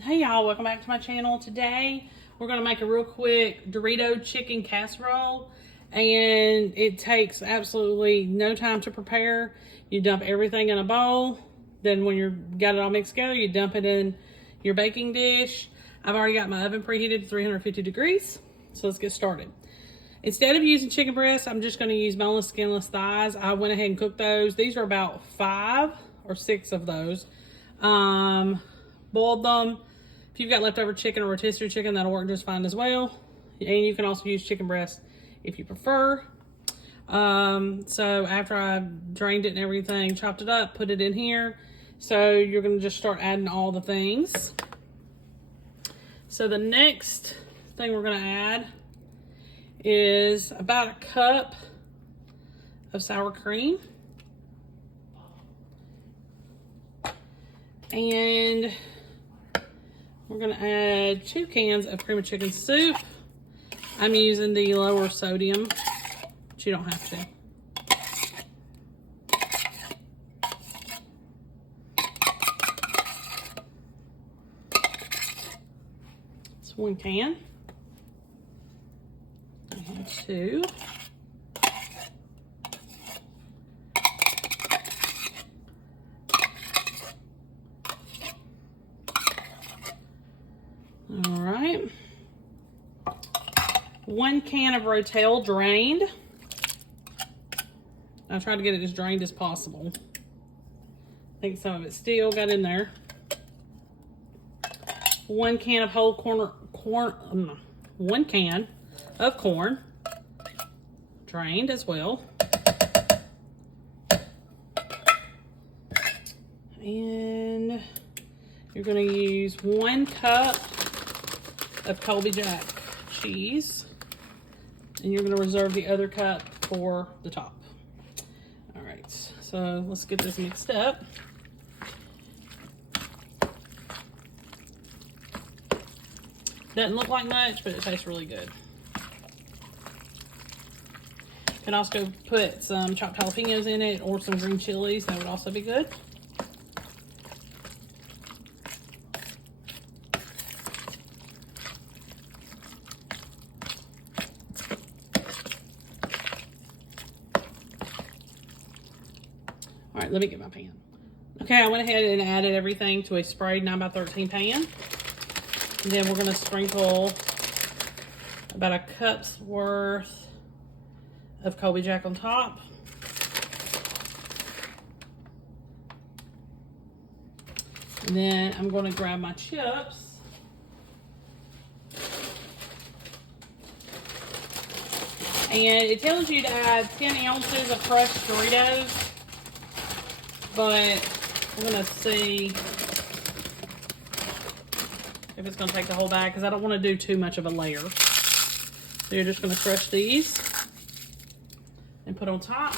Hey y'all, welcome back to my channel. Today we're going to make a real quick Dorito chicken casserole, and it takes absolutely no time to prepare. You dump everything in a bowl, then when you've got it all mixed together, you dump it in your baking dish. I've already got my oven preheated to 350 degrees, so let's get started. Instead of using chicken breasts, I'm just going to use boneless, skinless thighs. I went ahead and cooked those. These are about 5 or 6 of those. Boiled them. If you've got leftover chicken or rotisserie chicken, that'll work just fine as well. And you can also use chicken breast if you prefer. So after I drained it and everything, chopped it up, put it in here. So you're going to just start adding all the things. So the next thing we're going to add is about a cup of sour cream. And we're going to add 2 cans of cream of chicken soup. I'm using the lower sodium, but you don't have to. It's 1 can. And 2. All right. 1 can of Rotel drained. I tried to get it as drained as possible. I think some of it still got in there. 1 can of whole corn, 1 can of corn, drained as well. And you're going to use 1 cup of Colby Jack cheese, and you're going to reserve the other cup for the top. All right, so let's get this mixed up. Doesn't look like much, but it tastes really good. You can also put some chopped jalapenos in it or some green chilies. That would also be good. All right, let me get my pan. Okay, I went ahead and added everything to a sprayed 9x13 pan. And then we're going to sprinkle about a cup's worth of Colby Jack on top. And then I'm going to grab my chips. And it tells you to add 10 ounces of crushed Doritos. But I'm going to see if it's going to take the whole bag, because I don't want to do too much of a layer. So you're just going to crush these and put on top.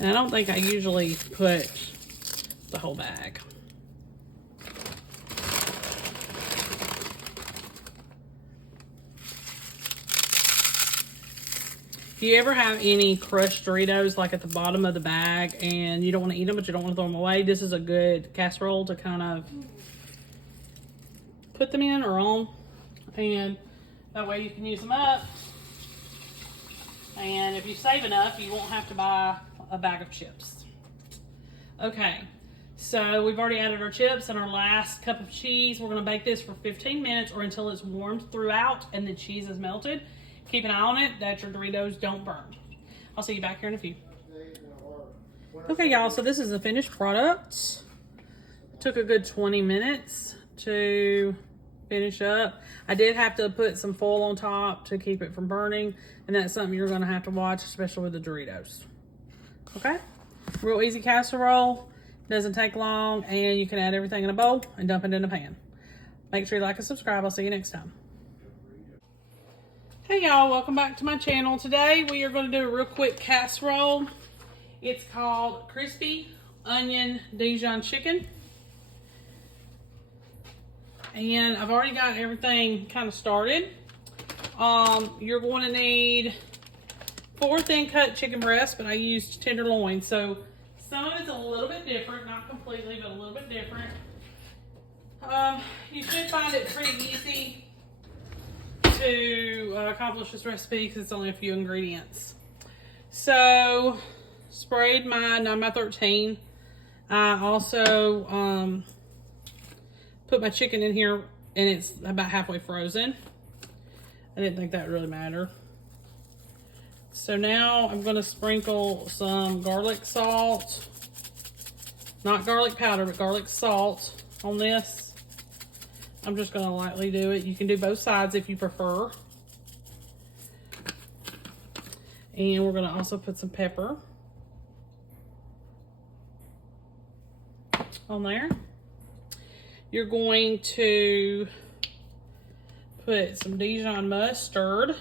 And I don't think I usually put the whole bag. If you ever have any crushed Doritos like at the bottom of the bag and you don't want to eat them but you don't want to throw them away, this is a good casserole to kind of put them in or on, and that way you can use them up. And if you save enough, you won't have to buy a bag of chips. Okay, so we've already added our chips and our last cup of cheese. We're going to bake this for 15 minutes or until it's warmed throughout and the cheese is melted. Keep an eye on it that your Doritos don't burn. I'll see you back here in a few. Okay, y'all, so this is the finished product. Took a good 20 minutes to finish up. I did have to put some foil on top to keep it from burning, and that's something you're going to have to watch, especially with the Doritos. Okay? Real easy casserole. Doesn't take long, and you can add everything in a bowl and dump it in a pan. Make sure you like and subscribe. I'll see you next time. Hey y'all, welcome back to my channel. Today we are going to do a real quick casserole. It's called crispy onion Dijon chicken. And I've already got everything kind of started. You're going to need 4 thin cut chicken breasts, but I used tenderloin. So some of it's a little bit different, not completely, but a little bit different. You should find it pretty easy to accomplish this recipe because it's only a few ingredients. So sprayed my 9x13. I also put my chicken in here and it's about halfway frozen. I didn't think that would really matter. So now I'm going to sprinkle some garlic salt, not garlic powder, but garlic salt on this. I'm just going to lightly do it. You can do both sides if you prefer. And we're going to also put some pepper on there. You're going to put some Dijon mustard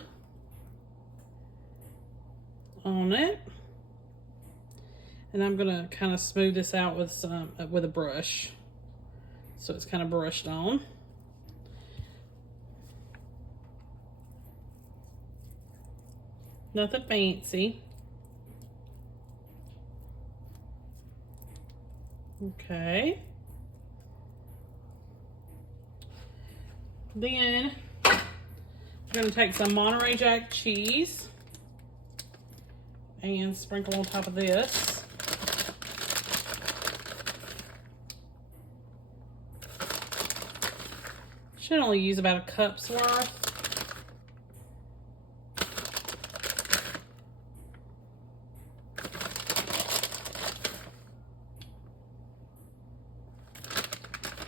on it. And I'm going to kind of smooth this out with a brush. So it's kind of brushed on. Nothing fancy. Okay. Then I'm going to take some Monterey Jack cheese and sprinkle on top of this. Should only use about a cup's worth.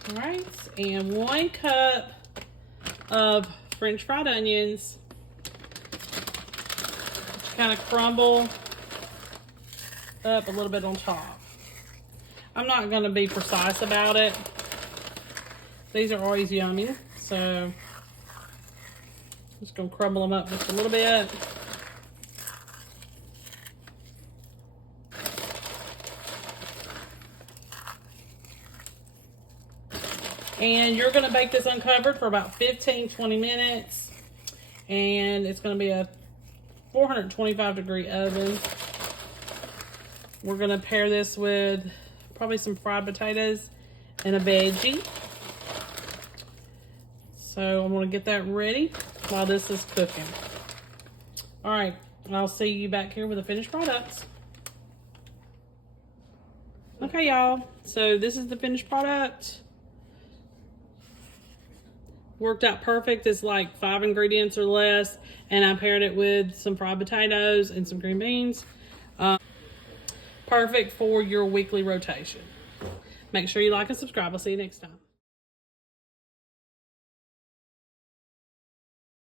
All right, and 1 cup of French fried onions. Kind of crumble up a little bit on top. I'm not going to be precise about it. These are always yummy, so I'm just going to crumble them up just a little bit. And you're going to bake this uncovered for about 15-20 minutes. And it's going to be a 425 degree oven. We're going to pair this with probably some fried potatoes and a veggie. So I'm going to get that ready while this is cooking. All right, I'll see you back here with the finished products. Okay, y'all. So this is the finished product. Worked out perfect. It's like 5 ingredients or less, and I paired it with some fried potatoes and some green beans. Perfect for your weekly rotation. Make sure you like and subscribe. I'll see you next time.